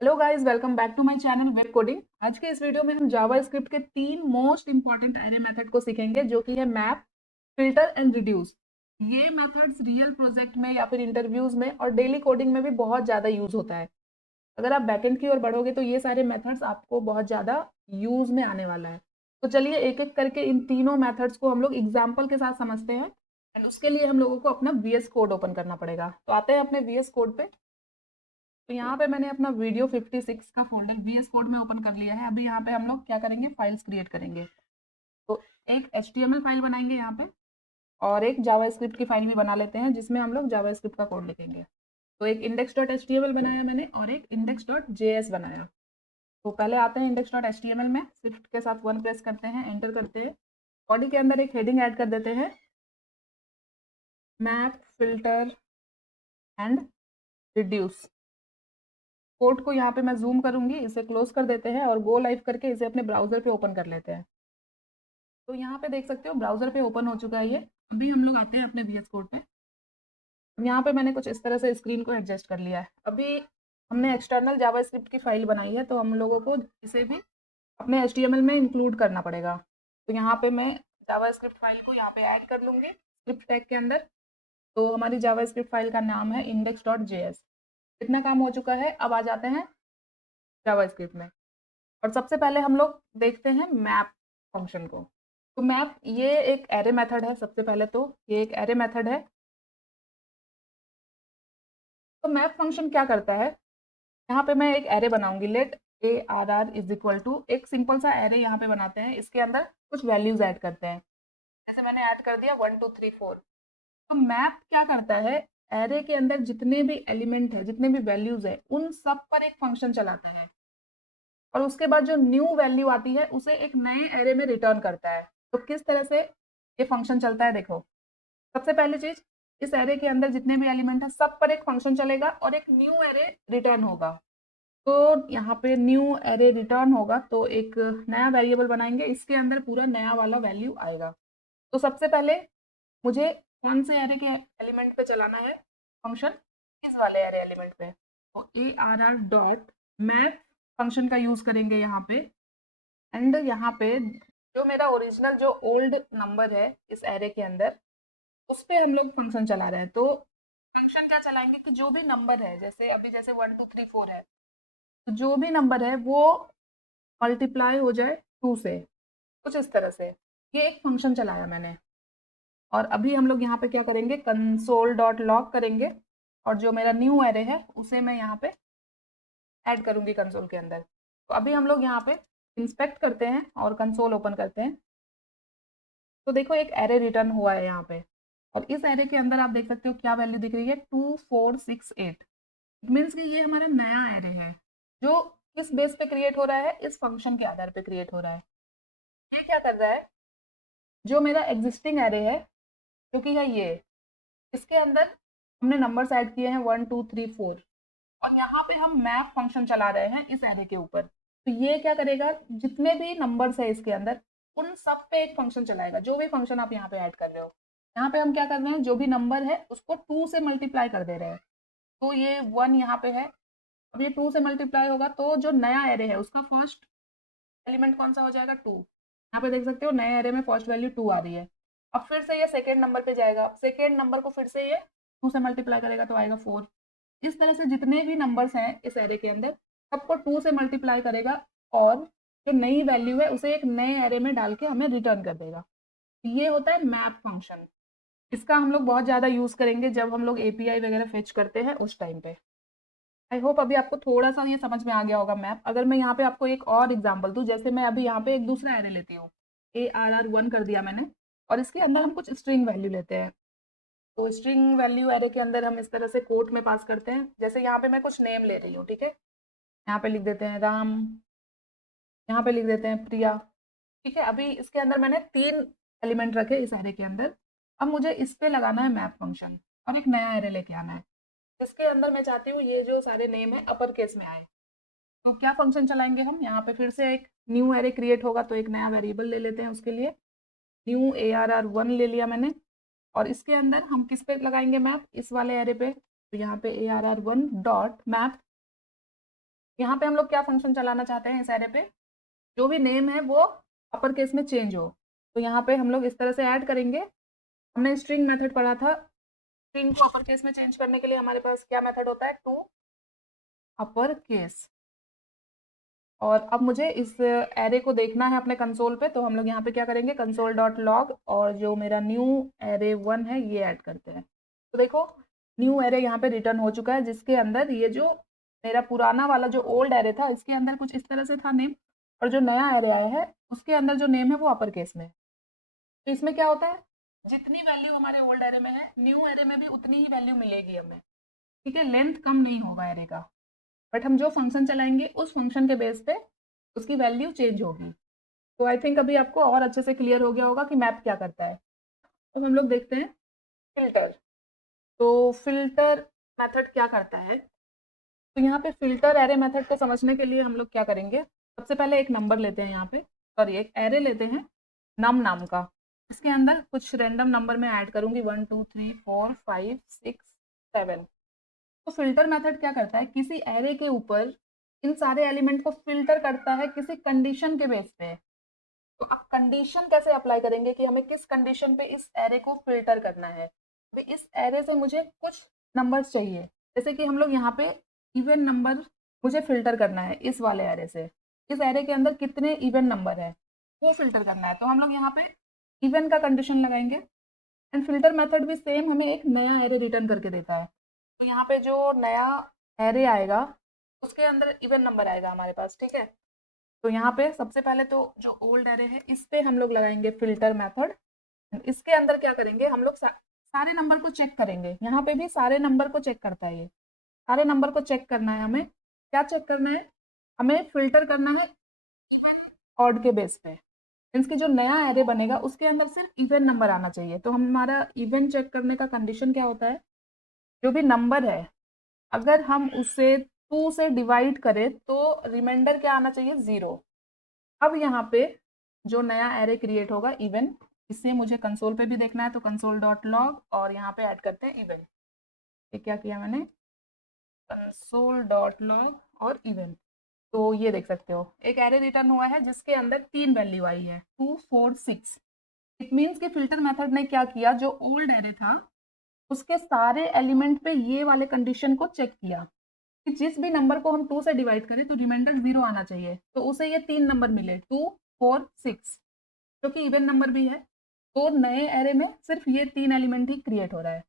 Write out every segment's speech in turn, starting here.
Hello guys, welcome back to my channel web coding. आज के इस वीडियो में हम जावास्क्रिप्ट के 3 मोस्ट इंपॉर्टेंट एरे मेथड को सीखेंगे, जो कि है मैप, फिल्टर एंड रिड्यूस। ये मेथड्स रियल प्रोजेक्ट में या फिर इंटरव्यूज में और डेली कोडिंग में भी बहुत ज़्यादा यूज होता है। अगर आप बैकएंड की ओर बढ़ोगे तो ये सारे मेथड्स आपको बहुत ज़्यादा यूज में आने वाला है। तो चलिए एक एक करके इन तीनों मेथड्स को हम लोग एग्जाम्पल के साथ समझते हैं। एंड उसके लिए हम लोगों को अपना VS कोड ओपन करना पड़ेगा। तो आते हैं अपने VS कोड पे। तो यहाँ पे मैंने अपना वीडियो 56 का फोल्डर VS कोड में ओपन कर लिया है। अभी यहाँ पे हम लोग क्या करेंगे, फाइल्स क्रिएट करेंगे। तो एक HTML फाइल बनाएंगे यहाँ पे, और एक जावास्क्रिप्ट की फाइल भी बना लेते हैं जिसमें हम लोग जावास्क्रिप्ट का कोड लिखेंगे। तो एक index.html बनाया मैंने और एक index.js बनाया। तो पहले आते हैं index.html में, शिफ्ट के साथ 1 प्रेस करते हैं, एंटर करते हैं। बॉडी के अंदर एक हेडिंग ऐड कर देते हैं, map, filter and reduce. Code को यहाँ पे मैं जूम करूंगी, इसे क्लोज कर देते हैं और गो लाइव करके इसे अपने ब्राउजर पे ओपन कर लेते हैं। तो यहाँ पे देख सकते हो ब्राउजर पे ओपन हो चुका है ये। अभी हम लोग आते हैं अपने VS कोड पे। यहाँ पे मैंने कुछ इस तरह से स्क्रीन को एडजस्ट कर लिया है। अभी हमने एक्सटर्नल जावास्क्रिप्ट की फाइल बनाई है, तो हम लोगों को इसे भी अपने HTML में इंक्लूड करना पड़ेगा। तो यहाँ पे मैं जावास्क्रिप्ट फाइल को यहाँ पे ऐड कर लूँगी स्क्रिप्ट टैग के अंदर। तो हमारी जावास्क्रिप्ट फाइल का नाम है index.js। इतना काम हो चुका है। अब आ जाते हैं जावास्क्रिप्ट में, और सबसे पहले हम लोग देखते हैं मैप फंक्शन को। तो मैप ये एक एरे मेथड है। सबसे पहले तो ये एक एरे मेथड है। तो मैप फंक्शन क्या करता है, यहाँ पे मैं एक एरे बनाऊंगी, let ARR is equal to, एक सिंपल सा एरे यहाँ पे बनाते हैं। इसके अंदर कुछ वैल्यूज ऐड करते हैं। जैसे मैंने ऐड कर दिया 1 2 3 4। तो मैप क्या करता है, एरे के अंदर जितने भी एलिमेंट है, जितने भी वैल्यूज है, उन सब पर एक फंक्शन चलाता है, और उसके बाद जो न्यू वैल्यू आती है उसे एक नए एरे में रिटर्न करता है। तो किस तरह से ये फंक्शन चलता है, देखो। सबसे पहली चीज, इस एरे के अंदर जितने भी एलिमेंट है सब पर एक फंक्शन चलेगा और एक न्यू एरे रिटर्न होगा। तो यहाँ पे न्यू एरे रिटर्न होगा तो एक नया वेरिएबल बनाएंगे, इसके अंदर पूरा नया वाला वैल्यू आएगा। तो सबसे पहले मुझे कौन से एरे के एलिमेंट पे चलाना है फंक्शन, इस वाले एरे एलिमेंट पे। तो ARR डॉट मैप फंक्शन का यूज करेंगे यहाँ पे। एंड यहाँ पे जो मेरा ओरिजिनल जो ओल्ड नंबर है इस एरे के अंदर, उस पे हम लोग फंक्शन चला रहे हैं। तो फंक्शन क्या चलाएंगे कि जो भी नंबर है, जैसे अभी जैसे 1 2 3 4 है, तो जो भी नंबर है वो मल्टीप्लाई हो जाए 2 से, कुछ इस तरह से। ये एक फंक्शन चलाया मैंने। और अभी हम लोग यहाँ पे क्या करेंगे, कंसोल डॉट लॉग करेंगे, और जो मेरा न्यू एरे है उसे मैं यहाँ पे ऐड करूंगी कंसोल के अंदर। तो अभी हम लोग यहाँ पे इंस्पेक्ट करते हैं और कंसोल ओपन करते हैं। तो देखो एक एरे रिटर्न हुआ है यहाँ पे, और इस एरे के अंदर आप देख सकते हो क्या वैल्यू दिख रही है, 2468। इट मीन्स कि ये हमारा नया एरे है, जो किस बेस पे क्रिएट हो रहा है, इस फंक्शन के आधार पे क्रिएट हो रहा है। ये क्या कर रहा है, जो मेरा एग्जिस्टिंग एरे है, जो कि है ये, इसके अंदर हमने नंबर्स ऐड किए हैं 1 2 3 4, और यहाँ पे हम मैप फंक्शन चला रहे हैं इस एरे के ऊपर। तो ये क्या करेगा, जितने भी नंबर्स है इसके अंदर, उन सब पे एक फंक्शन चलाएगा, जो भी फंक्शन आप यहाँ पे ऐड कर रहे हो। यहाँ पे हम क्या कर रहे हैं, जो भी नंबर है उसको 2 से मल्टीप्लाई कर दे रहे हैं। तो ये 1 यहाँ पे है, अब ये 2 से मल्टीप्लाई होगा तो जो नया एरे है उसका फर्स्ट एलिमेंट कौन सा हो जाएगा, 2। यहाँ पे देख सकते हो नए एरे में फर्स्ट वैल्यू 2 आ रही है। अब फिर से ये सेकेंड नंबर पे जाएगा, सेकेंड नंबर को फिर से ये 2 से मल्टीप्लाई करेगा तो आएगा 4। इस तरह से जितने भी नंबर्स हैं इस एरे के अंदर, सबको 2 से मल्टीप्लाई करेगा, और जो नई वैल्यू है उसे एक नए एरे में डाल के हमें रिटर्न कर देगा। ये होता है मैप फंक्शन। इसका हम लोग बहुत ज़्यादा यूज़ करेंगे जब हम लोग API वगैरह फेच करते हैं उस टाइम पे। आई होप अभी आपको थोड़ा सा ये समझ में आ गया होगा मैप। अगर मैं यहाँ पे आपको एक और एग्जांपल दूँ, जैसे मैं अभी यहाँ पे एक दूसरा एरे लेती हूँ, ARR1 कर दिया मैंने, और इसके अंदर हम कुछ स्ट्रिंग वैल्यू लेते हैं। तो स्ट्रिंग वैल्यू एरे के अंदर हम इस तरह से कोट में पास करते हैं। जैसे यहाँ पे मैं कुछ नेम ले रही हूँ, ठीक है, यहाँ पे लिख देते हैं राम, यहाँ पे लिख देते हैं प्रिया। ठीक है, अभी इसके अंदर मैंने 3 एलिमेंट रखे इस एरे के अंदर। अब मुझे इस पे लगाना है मैप फंक्शन, और एक नया एरे लेके आना है जिसके अंदर मैं चाहती हूँ ये जो सारे नेम है अपर केस में आए। तो क्या फंक्शन चलाएंगे हम, यहाँ पे फिर से एक न्यू एरे क्रिएट होगा, तो एक नया वेरिएबल ले लेते हैं उसके लिए। न्यू ARR1 ले लिया मैंने, और इसके अंदर हम किस पे लगाएंगे मैप, इस वाले एरे पे। तो यहाँ पे ARR1 डॉट मैप यहाँ पे हम लोग क्या फंक्शन चलाना चाहते हैं इस एरे पे, जो भी नेम है वो अपर केस में चेंज हो। तो यहाँ पे हम लोग इस तरह से ऐड करेंगे। हमने स्ट्रिंग मेथड पढ़ा था, स्ट्रिंग को अपर केस में चेंज करने के लिए हमारे पास क्या मेथड होता है, टू अपर केस। और अब मुझे इस एरे को देखना है अपने कंसोल पे, तो हम लोग यहाँ पे क्या करेंगे, कंसोल डॉट लॉग और जो मेरा न्यू एरे 1 है ये ऐड करते हैं। तो देखो न्यू एरे यहाँ पे रिटर्न हो चुका है, जिसके अंदर ये जो मेरा पुराना वाला जो ओल्ड एरे था इसके अंदर कुछ इस तरह से था नेम, और जो नया एरे आया है उसके अंदर जो नेम है वो अपर केस में है। तो इसमें क्या होता है, जितनी वैल्यू हमारे ओल्ड एरे में है न्यू एरे में भी उतनी ही वैल्यू मिलेगी हमें, ठीक है, लेंथ कम नहीं होगा एरे का, बट हम जो फंक्शन चलाएंगे उस फंक्शन के बेस पे उसकी वैल्यू चेंज होगी। तो आई थिंक अभी आपको और अच्छे से क्लियर हो गया होगा कि मैप क्या करता है। अब हम लोग देखते हैं फिल्टर। तो फिल्टर मेथड क्या करता है, तो यहाँ पे फिल्टर एरे मेथड को समझने के लिए हम लोग क्या करेंगे, सबसे पहले एक नंबर लेते हैं, यहाँ पे सॉरी एक एरे लेते हैं नम नाम का, इसके अंदर कुछ रैंडम नंबर में ऐड करूंगी 1 2 3 4 5 6 7। तो फिल्टर मेथड क्या करता है, किसी एरे के ऊपर इन सारे एलिमेंट को फिल्टर करता है किसी कंडीशन के बेस पे। तो अब कंडीशन कैसे अप्लाई करेंगे कि हमें किस कंडीशन पे इस एरे को फिल्टर करना है, तो इस एरे से मुझे कुछ नंबर्स चाहिए, जैसे कि हम लोग यहाँ पे इवन नंबर मुझे फिल्टर करना है इस वाले एरे से, इस एरे के अंदर कितने इवन नंबर है वो फिल्टर करना है, तो हम लोग यहाँ पे इवन का कंडीशन लगाएंगे। एंड फिल्टर मेथड भी सेम हमें एक नया एरे रिटर्न करके देता है। तो यहाँ पे जो नया एरे आएगा उसके अंदर इवन नंबर आएगा हमारे पास, ठीक है। तो यहाँ पे सबसे पहले तो जो ओल्ड एरे है इस पे हम लोग लगाएंगे फिल्टर मेथड। इसके अंदर क्या करेंगे, हम लोग सारे नंबर को चेक करेंगे, यहाँ पे भी सारे नंबर को चेक करता है ये, सारे नंबर को चेक करना है हमें। क्या चेक करना है, हमें फिल्टर करना है इवन ऑड के बेस पे, मीन्स कि जो नया एरे बनेगा उसके अंदर सिर्फ इवन नंबर आना चाहिए। तो हमारा इवन चेक करने का कंडीशन क्या होता है, जो भी नंबर है अगर हम उसे 2 से डिवाइड करें तो रिमाइंडर क्या आना चाहिए, 0। अब यहाँ पे जो नया एरे क्रिएट होगा इवन, इससे मुझे कंसोल पे भी देखना है, तो कंसोल डॉट लॉग और यहाँ पे ऐड करते हैं इवन। ये क्या किया मैंने, कंसोल डॉट लॉग और इवन। तो ये देख सकते हो एक एरे रिटर्न हुआ है जिसके अंदर 3 वैल्यू आई है 2 4 6। इट मीन्स कि फिल्टर मेथड ने क्या किया, जो ओल्ड एरे था उसके सारे एलिमेंट पे ये वाले कंडीशन को चेक किया कि जिस भी नंबर को हम 2 से डिवाइड करें तो रिमाइंडर 0 आना चाहिए, तो उसे ये 3 नंबर मिले 2 4 6, जो कि इवन नंबर भी है। तो नए एरे में सिर्फ ये 3 एलिमेंट ही क्रिएट हो रहा है।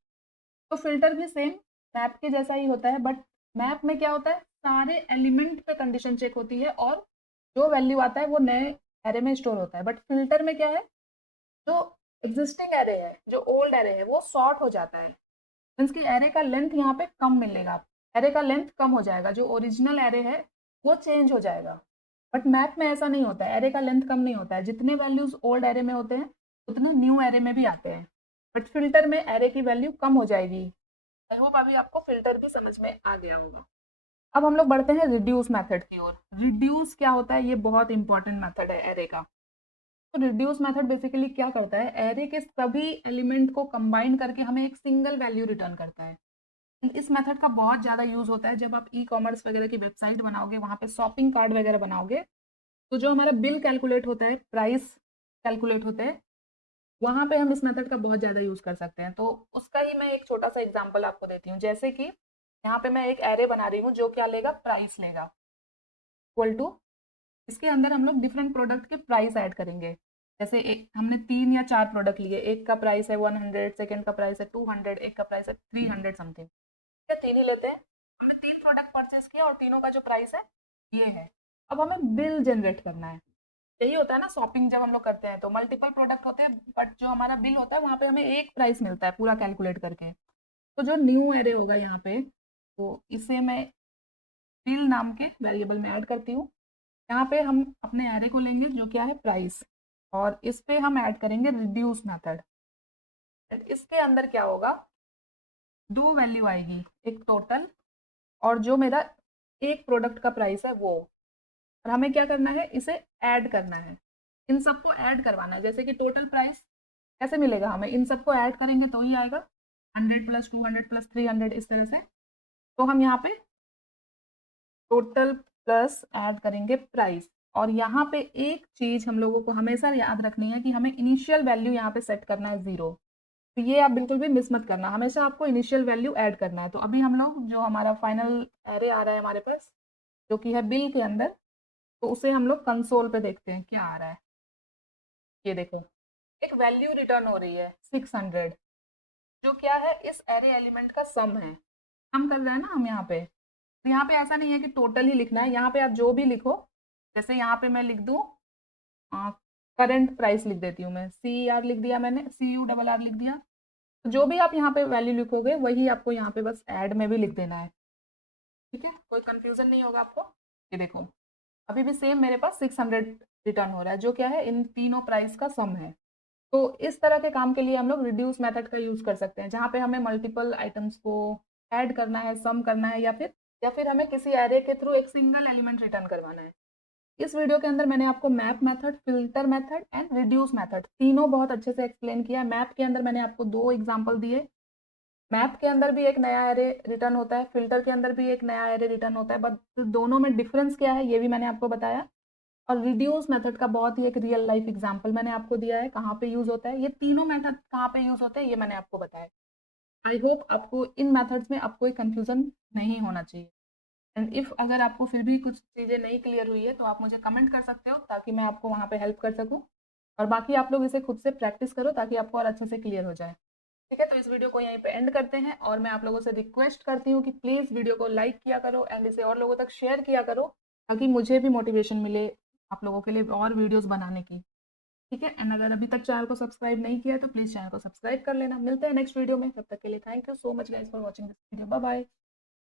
तो फिल्टर भी सेम मैप के जैसा ही होता है, बट मैप में क्या होता है, सारे एलिमेंट पे कंडीशन चेक होती है और जो वैल्यू आता है वो नए एरे में स्टोर होता है। बट फिल्टर में क्या है, जो एग्जिस्टिंग एरे है, जो ओल्ड एरे है वो सॉर्ट हो जाता है, मीन्स कि एरे का लेंथ यहाँ पे कम मिलेगा, एरे का लेंथ कम हो जाएगा, जो ओरिजिनल एरे है वो चेंज हो जाएगा। बट मैथ में ऐसा नहीं होता है, एरे का लेंथ कम नहीं होता है, जितने वैल्यूज ओल्ड एरे में होते हैं उतने न्यू एरे में भी आते हैं, बट फिल्टर में एरे की वैल्यू कम हो जाएगी। आई होप अभी आपको फिल्टर भी समझ में आ गया होगा। अब हम लोग बढ़ते हैं रिड्यूस मेथड की ओर। रिड्यूस क्या होता है, ये बहुत इंपॉर्टेंट मेथड है एरे का। तो रिड्यूस मेथड बेसिकली क्या करता है, एरे के सभी एलिमेंट को कंबाइन करके हमें एक सिंगल वैल्यू रिटर्न करता है। इस मेथड का बहुत ज़्यादा यूज होता है जब आप ई कॉमर्स वगैरह की वेबसाइट बनाओगे, वहाँ पे शॉपिंग कार्ड वगैरह बनाओगे, तो जो हमारा बिल कैलकुलेट होता है, प्राइस कैलकुलेट होते हैं, वहाँ पे हम इस मेथड का बहुत ज़्यादा यूज कर सकते हैं। तो उसका ही मैं एक छोटा सा एग्जाम्पल आपको देती हूँ, जैसे कि यहाँ पे मैं एक एरे बना रही हूँ जो क्या लेगा, प्राइस लेगा, इक्वल टू इसके अंदर हम लोग डिफरेंट प्रोडक्ट के प्राइस ऐड करेंगे। जैसे हमने 3 या 4 प्रोडक्ट लिए, एक का प्राइस है 100, सेकेंड का प्राइस है 200, एक का प्राइस है 300 समथिंग, ठीक है, 3 ही लेते हैं। हमने 3 प्रोडक्ट परचेज किया और तीनों का जो प्राइस है ये है। अब हमें बिल जनरेट करना है। यही होता है ना, शॉपिंग जब हम लोग करते हैं तो मल्टीपल प्रोडक्ट होते हैं, बट जो हमारा बिल होता है वहाँ पे हमें एक प्राइस मिलता है पूरा कैलकुलेट करके। तो जो न्यू एरे होगा यहाँ पे, तो इसे मैं बिल नाम के वेरिएबल में ऐड करती हूँ। यहाँ पे हम अपने एरे को लेंगे जो क्या है, प्राइस, और इस पे हम ऐड करेंगे रिड्यूस मेथड। इसके अंदर क्या होगा, 2 वैल्यू आएगी, एक टोटल और जो मेरा एक प्रोडक्ट का प्राइस है वो, और हमें क्या करना है, इसे ऐड करना है, इन सबको ऐड करवाना है। जैसे कि टोटल प्राइस कैसे मिलेगा हमें, इन सबको ऐड करेंगे तो ही आएगा, 100 प्लस 200 प्लस 300 इस तरह से। तो हम यहाँ पे टोटल प्लस ऐड करेंगे प्राइस। और यहाँ पे एक चीज़ हम लोगों को हमेशा याद रखनी है कि हमें इनिशियल वैल्यू यहाँ पे सेट करना है 0। तो ये आप बिल्कुल भी मिस मत करना, हमेशा आपको इनिशियल वैल्यू ऐड करना है। तो अभी हम लोग जो हमारा फाइनल एरे आ रहा है हमारे पास, जो कि है बिल के अंदर, तो उसे हम लोग कंसोल पे देखते हैं क्या आ रहा है। ये देखो, एक वैल्यू रिटर्न हो रही है 600, जो क्या है, इस एरे एलिमेंट का सम है। सम कर रहे हैं ना हम यहाँ पे। तो यहाँ पे ऐसा नहीं है कि टोटल ही लिखना है, यहाँ पे आप जो भी लिखो, जैसे यहाँ पे मैं लिख दूँ करंट प्राइस लिख देती हूँ, मैं सी आर लिख दिया, मैंने सी यू डबल आर लिख दिया। तो जो भी आप यहाँ पे वैल्यू लिखोगे वही आपको यहाँ पे बस ऐड में भी लिख देना है। ठीक है, कोई कंफ्यूजन नहीं होगा आपको। ये देखो, अभी भी सेम मेरे पास 600 रिटर्न हो रहा है, जो क्या है, इन तीनों प्राइस का सम है। तो इस तरह के काम के लिए हम लोग रिड्यूस मेथड का यूज कर सकते हैं, जहाँ पे हमें मल्टीपल आइटम्स को ऐड करना है, सम करना है, या फिर हमें किसी एरे के थ्रू एक सिंगल एलिमेंट रिटर्न करवाना है। इस वीडियो के अंदर मैंने आपको map method, filter method and reduce method तीनों बहुत अच्छे से एक्सप्लेन किया। मैप के अंदर मैंने आपको 2 एग्जांपल दिए। मैप के अंदर भी एक नया एरे रिटर्न होता है, फिल्टर के अंदर भी एक नया एरे रिटर्न होता है, बट दोनों में डिफरेंस क्या है ये भी मैंने आपको बताया। और रिड्यूस मेथड का बहुत ही एक रियल लाइफ एग्जांपल मैंने आपको दिया है, कहाँ पे यूज होता है, ये तीनों मेथड कहाँ पे यूज होते हैं ये मैंने आपको बताया। आई होप आपको इन मेथड्स में आपको कोई कंफ्यूजन नहीं होना चाहिए। एंड इफ अगर आपको फिर भी कुछ चीज़ें नहीं क्लियर हुई है तो आप मुझे कमेंट कर सकते हो, ताकि मैं आपको वहाँ पे हेल्प कर सकूँ। और बाकी आप लोग इसे खुद से प्रैक्टिस करो ताकि आपको और अच्छे से क्लियर हो जाए। ठीक है, तो इस वीडियो को यहीं पे एंड करते हैं, और मैं आप लोगों से रिक्वेस्ट करती हूँ कि प्लीज़ वीडियो को लाइक किया करो एंड इसे और लोगों तक शेयर किया करो, ताकि मुझे भी मोटिवेशन मिले आप लोगों के लिए और वीडियोस बनाने की। ठीक है, एंड अगर अभी तक चैनल को सब्सक्राइब नहीं किया है तो प्लीज़ चैनल को सब्सक्राइब कर लेना। मिलते हैं नेक्स्ट वीडियो में, तब तक के लिए thank you so much guys for watching this video. Bye bye.